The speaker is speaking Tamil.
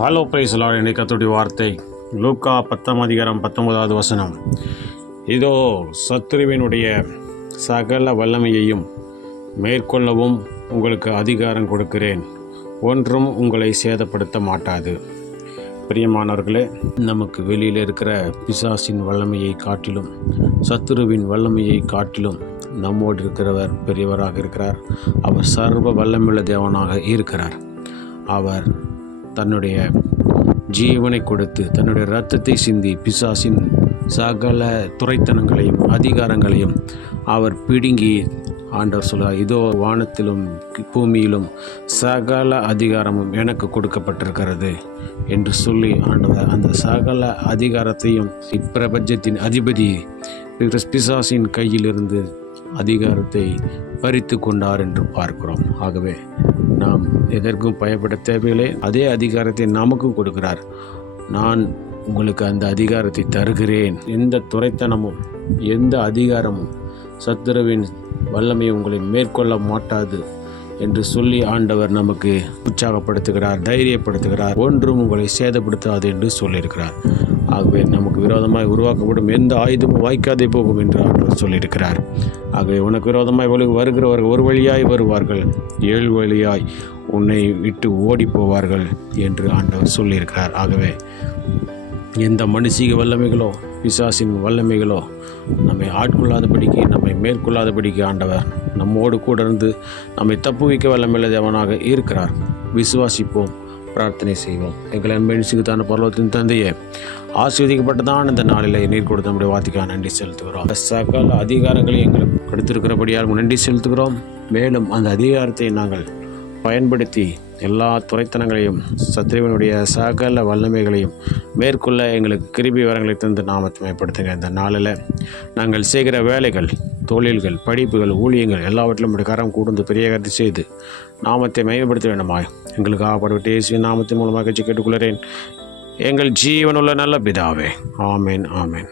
Hello price Lord. இன்னைக்கு கர்த்தருடைய வார்த்தை லூக்கா 10:19. இதோ சத்துருவினுடைய சகல வல்லமையையும் மேற்கொள்ளவும் உங்களுக்கு அதிகாரம் கொடுக்கிறேன், ஒன்றும் உங்களை சேதப்படுத்த மாட்டாது. பிரியமானவர்களே, நமக்கு வெளியில் இருக்கிற பிசாசின் வல்லமையை காட்டிலும் சத்துருவின் வல்லமையை காட்டிலும் நம்மோடு இருக்கிறவர் பெரியவராக இருக்கிறார். அவர் சர்வ வல்லமையுள்ள தேவனாக இருக்கிறார். அவர் தன்னுடைய ஜீவனை கொடுத்து தன்னுடைய இரத்தத்தை சிந்தி பிசாசின் சகல துரைத்தனங்களையும் அதிகாரங்களையும் அவர் பிடுங்கி ஆண்டவர் சொல்கிறார், இதோ வானத்திலும் பூமியிலும் சகல அதிகாரமும் எனக்கு கொடுக்கப்பட்டிருக்கிறது என்று சொல்லி ஆண்டவர் அந்த சகல அதிகாரத்தையும் இப்பிரபஞ்சத்தின் அதிபதி பிசாசின் கையிலிருந்து அதிகாரத்தை பறித்து கொண்டார் என்று பார்க்கிறோம். ஆகவே நாம் எதற்கும் பயப்பட தேவையில்லை. அதே அதிகாரத்தை நமக்கும் கொடுக்கிறார். நான் உங்களுக்கு அந்த அதிகாரத்தை தருகிறேன். எந்த துரைத்தனமும் எந்த அதிகாரமும் சத்துருவின் வல்லமையை உங்களை மேற்கொள்ள மாட்டாது என்று சொல்லி ஆண்டவர் நமக்கு உற்சாகப்படுத்துகிறார், தைரியப்படுத்துகிறார். ஒன்றும் உங்களை சேதப்படுத்தாது என்று சொல்லியிருக்கிறார். ஆகவே நமக்கு விரோதமாய் உருவாக்கப்படும் எந்த ஆயுதமும் வாய்க்காதே போகும் என்று ஆண்டவர் சொல்லியிருக்கிறார். ஆகவே உனக்கு விரோதமாய் வருகிறவர்கள் ஒரு வழியாய் வருவார்கள், 7 வழியாய் உன்னை விட்டு ஓடி போவார்கள் என்று ஆண்டவர் சொல்லியிருக்கிறார். ஆகவே எந்த மனுஷிக வல்லமைகளோ பிசாசின் வல்லமைகளோ நம்மை ஆட்கொள்ளாதபடிக்கு நம்மை மேற்கொள்ளாதபடிக்கு ஆண்டவர் நம்மோடு கூட இருந்து நம்மை தப்புவிக்க வல்லமையுள்ள தேவனாக இருக்கிறார். விசுவாசிப்போம், பிரார்த்தனை செய்வோம். எங்கள் அன்பெண்சுக்குத்தான பரலோகத்தின் தந்தையே, ஆசீர்வதிக்கப்பட்டதான் இந்த நாளில் நீர் கொடுத்த நம்முடைய வார்த்தைக்காக நன்றி செலுத்துகிறோம். சகல அதிகாரங்களை எங்களுக்கு கொடுத்திருக்கிறபடியால் நன்றி செலுத்துகிறோம். மேலும் அந்த அதிகாரத்தை நாங்கள் பயன்படுத்தி எல்லா துரைத்தனங்களையும் சத்ருவினுடைய சகல வல்லமைகளையும் மேற்கொள்ள எங்களுக்கு கிருபை வரங்களை தந்து நாமத்தை மேம்படுத்துங்க. இந்த நாளில் நாங்கள் செய்கிற வேலைகள், தொழில்கள், படிப்புகள், ஊழியங்கள் எல்லாவற்றிலும் நம்முடைய கரம் கூர்ந்து பெரிய கருத்து செய்து நாமத்தை மையப்படுத்த வேண்டுமாய் எங்களுக்கு ஆகப்பட்டு இயேசுவின் நாமத்தின் மூலமாக கேட்டுக்கொள்கிறேன். எங்கள் ஜீவனுள்ள நல்ல பிதாவே, ஆமேன், ஆமேன்.